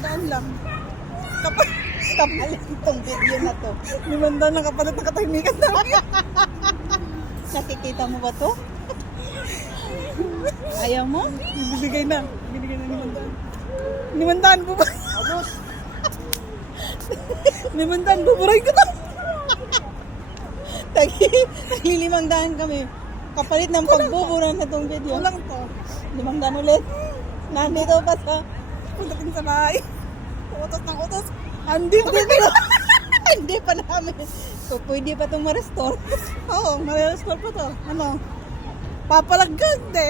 500 lang. Kapalit itong video na to. 500 lang kapalit ng katahimikan namin. Nakikita mo ba to? Ayaw mo? Binigay na. Binigay na 500. 500 po ba? Abos! 500 buburay ko to. Tagli-500 kami. Kapalit ng pagbubura na tong video. Kulang to. 500 ulit. Nandito pa sa... Pagdating sa bahay. Utos ng utos. Hindi pa Hindi pa namin. So, pwede pa itong ma-restore. Oo, ma-restore pa to. Ano? Papalagag, de.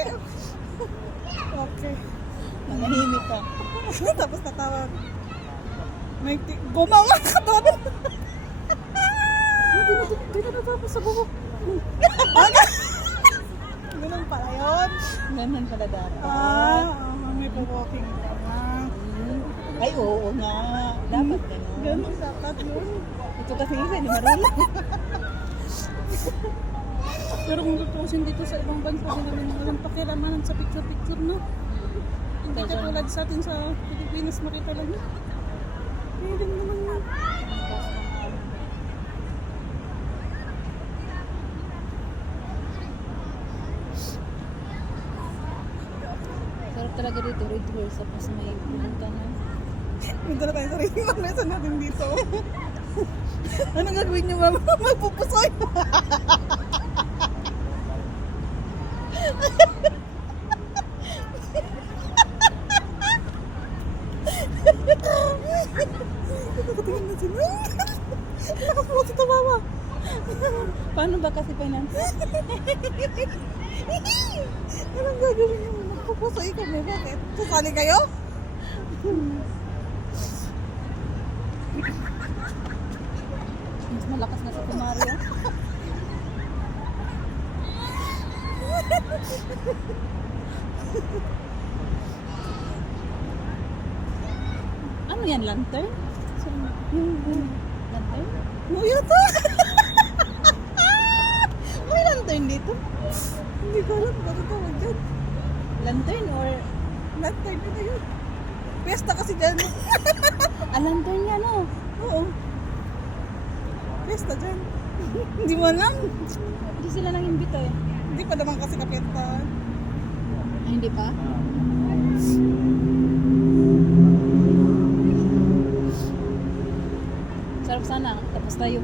Okay. Manahimik ka. Tapos natawag. Gumawa ka doon. Hindi na natapos sa buhok. Ganun pala yun. Ganun pala dapat. May walking ka na. Ay, oo nga. Dapat ganun. Ganun dapat yun. Ito kasi isa, hindi marunong. Pero kung tutusin dito sa ibang bansa, walang pakilamanan sa picture-picture, no? Hindi ka tulad sa atin sa Pilipinas, makita lang yun. Hindi naman yun. Sarap talaga dito, red horse, tapos may pumunta na. Punta na tayo sa ring mesa natin dito. Anong gagawin niyo, mama? Magpupusoy. Nakatingin na sila. Nakapuwa si mama. Paano ba kasi finance? Anong gagawin niyo? Magpupusoy kami. Bakit? Sasali kayo? Mas malakas na si Kumario. Ano yan, lantern? Lantern? Ano yata? May lantern dito? Hindi ko alam. Bakit tawag dyan? Lantern or... Lantern na yun. Pesta kasi dyan. lantern yan, oh. Oo. Pesta dyan. Hindi mo alam. Hindi sila nang imbita eh. Hindi pa naman kasi kapesta. Ay, hindi pa? Sarap sana. Tapos tayo.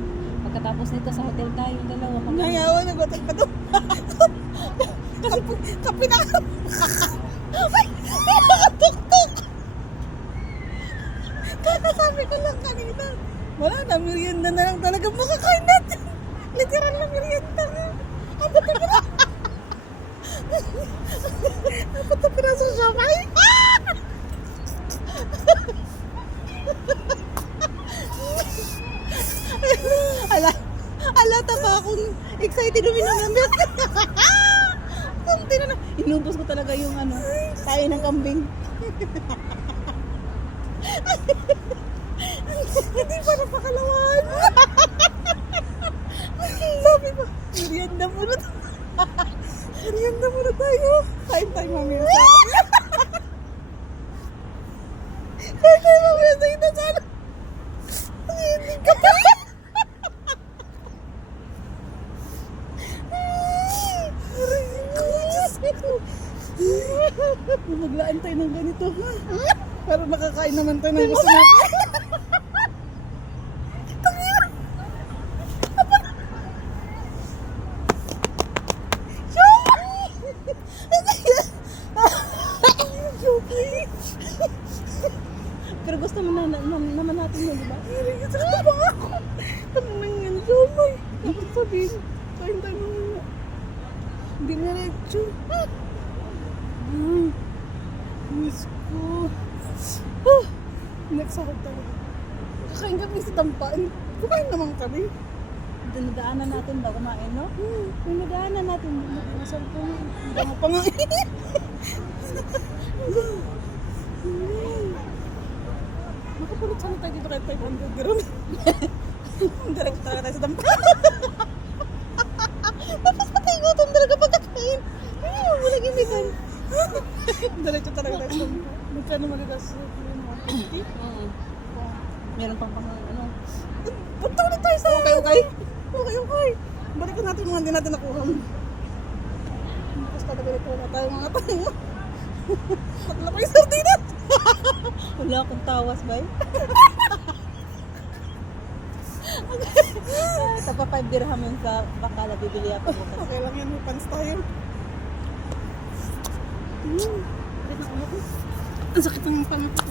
Pagkatapos nito sa hotel tayo, yung dalawa. Nangayawa, nagwatak pa doon. Kapi na ka. Ay, nakatuktok. Kakasabi ko lang kanina. Wala na, merienda na lang talaga makakain natin. Literal na merienda nga. Apat na piraso. Apat na piraso siya. Alata pa akong excited uminom ng milk. Inubos ko talaga yung tayo ng kambing. Hindi pa napakalawan. Sabi ko, merienda muna tayo. Merienda muna tayo. Kain tayo mamaya sa kain tayo mamaya sa ito sana. Hindi ka pa. Maglaan tayo ng ganito. Pero makakain naman tayo ng gusto natin. Pero gusto mo naman natin yun, diba? Sa ba ako? Tanong lang yan, Jomay. Ano sabihin? Kain tayo mamaya. Hindi na lecho. Miss ko. Nagsahod talaga. Kakain kami sa tampaan. Kumain naman kami. Dinadaanan natin ba kumain, no? Dinadaanan natin. Masal ko nga. Hindi mo pa nga. Makapalit sana tayo dito kahit 500 gram. Direct talaga tayo sa tampaan. Tapos patay gutom talaga pagkakain. Ay, wala gimikan. Diretso talaga tayo sa mukha. Magkano magagastos? 150? Meron pang ano. Punta ulit tayo sa... Okay. Balikan natin mga hindi natin nakuha. Tapos talaga ito na tayo mga tayo. Patla pa yung sardinas. Wala akong tawas, bay. Tapa 5 dirham yun sa bakala. Bibili ako bukas. Okay lang yan, may pants tayo. Ang sakit ng pangako.